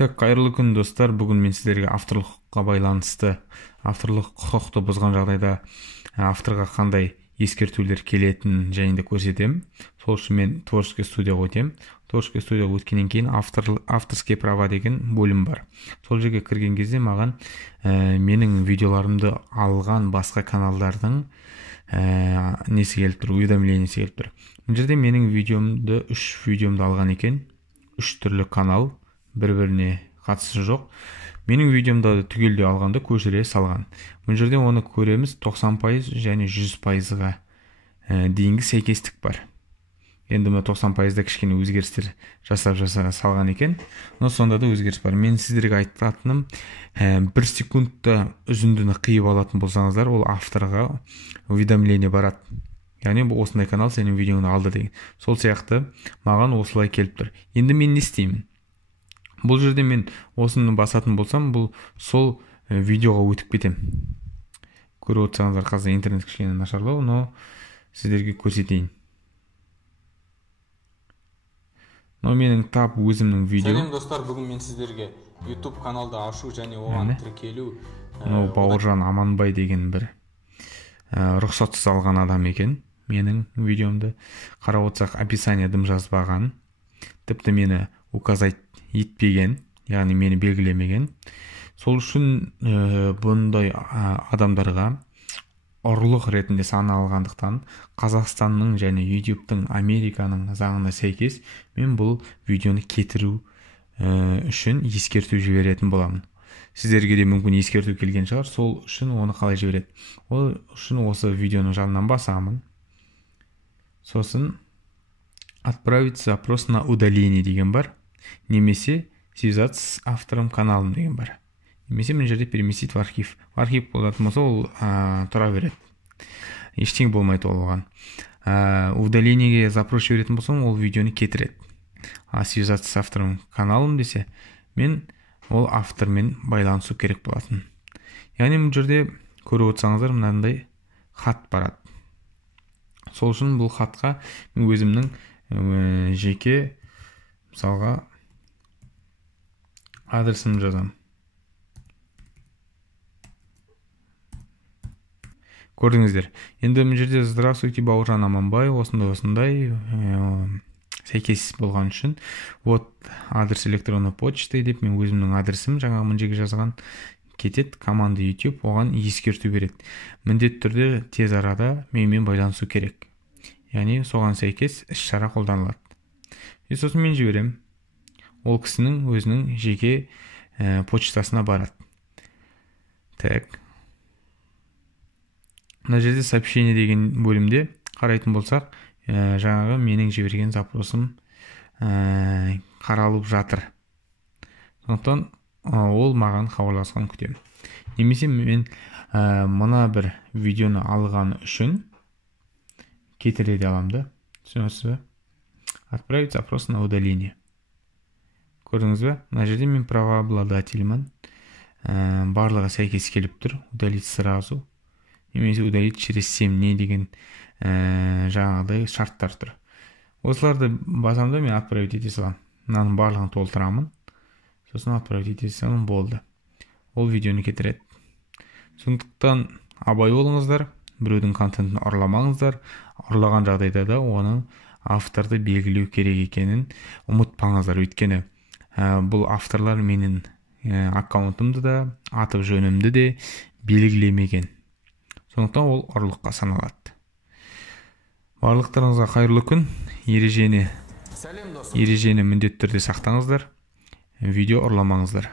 Так, қайырлы күн достар. Бүгін мен сіздерге авторлыққа байланысты, авторлық құқықты бұзған жағдайда авторға қандай ескертулер келетінін жайында көрсетемін. Сол үшін мен творческий студияға өтемін. Творческий студияға өткеннен кейін авторские права деген бөлім бар. Сол жерге кірген кезде маған менің видеоларымды алған басқа каналдардың несі келіп тұр, уведомлениесі келіп тұр. Бұл жерде менің видеомды, 3 видеомды алған екен. 3 түрлі канал, бір-біріне қатысы жоқ. Менің видеомда түгелдей алғанда көшіре салған. Бұл жерде оны көреміз 90% және 100%-ға дейінгі сәйкестік бар. Енді 90%-да кішкене өзгерістер жасап салған екен. Но сонда да өзгеріс бар. Мен сіздерге айтатыным, 1 секундта үзіндіні қиып алатын болсаңыздар, ол авторға уведомление барады. Яғни бұл осындай канал сенің видеоны алды деген. Сол сияқты маған осылай келіп тұр. Енді мен не істеймін? Бұл жерде мен осыны басатын болсам, бұл сол видеоға өтіп кетем. Көріп отырсаңыздар, қазір интернет кішкене нашарлау, но сіздерге көрсетейін. Но менің тап өзімнің видео. Сәлем достар, бүгін мен сіздерге YouTube каналды ашу және оған тіркелу. Бауыржан Аманбай деген бір рұқсатсыз алған адам екен. Менің видеомды қарап отырсақ, описаниедім жазбаған. Тіпті мені указать етпеген, яғни мені белгілемеген. Сол үшін бұндай адамдарға ұрлық ретінде саналғандықтан Қазақстанның және YouTube'тың Американың заңына сәйкес мен бұл видеоны кетіру үшін ескерту жіберетін боламын. Сіздерге де мүмкін ескерту келген шығар, сол үшін оны қалай жібереді? Ол үшін осы видеоның жанынан басамын. Сосын отправить запрос на удаление деген бар. Немесе связаться с автором каналым деген бар. Немесе мен жерде переместить в архив. В архив болатын болса, ол тұра береді. Ештеңе болмайды оған. Удалениеге запрос жіберетін болсам, ол видеоны кетіреді. Связаться с автором каналым десе, мен ол автормен байланысу керек болатын. Яғни бұл жерде көріп отырсаңыздар, мынандай хат барады. Сол үшін бұл хатқа мен өзімнің жеке, мысалға, адресімді жазам. Көрдіңіздер. Енді бұл жерде здравствуйте, Бауыржан Аманбай, осындай сәйкес болған үшін. Вот адрес электронной почты деп мен өзімнің адресім жаңағы мына жерге жазған кетеді. Команда YouTube оған ескерту береді. Міндетті түрде тез арада менімен байланысу керек. Яғни соған сәйкес іс-шара қолданылады. Сосын мен жіберем. Ол кісінің өзінің жеке почтасына барады. Так. Мына жерде сообщение деген бөлімде қарайтын болсақ, жаңағы менің жіберген запросым қаралып жатыр. Сондықтан ол маған хабарласқан күтемін. Немесе мен мына бір видеоны алған үшін кетіре де аламды. Түсінесіз бе? Отправить запрос на удаление. Көрдіңіз бе? Мына жерде мен правообладательмін. Барлығы сәйкес келіп тұр. Удалить сразу. Немесе удалить через 7 дней деген жаңағыдай шарттар тұр. Осыларды басамда мен отправить ете салам. Мынаның барлығын толтырамын. Сосын отправить ете салам, болды. Ол видеоны кетіреді. Сондықтан абай болыңыздар, біреудің контентін ұрламаңыздар. Ұрлаған жағдайда да оны авторды белгілеу керек екенін ұмытпаңыздар. Өйткені бұл авторлар менің аккаунтымды да, аты жөнімді де белгілемеген. Сондықтан ол ұрлыққа саналады. Барлықтарыңызға қайырлы күн. Ережені міндетті түрде сақтаңыздар. Видео ұрламаңыздар.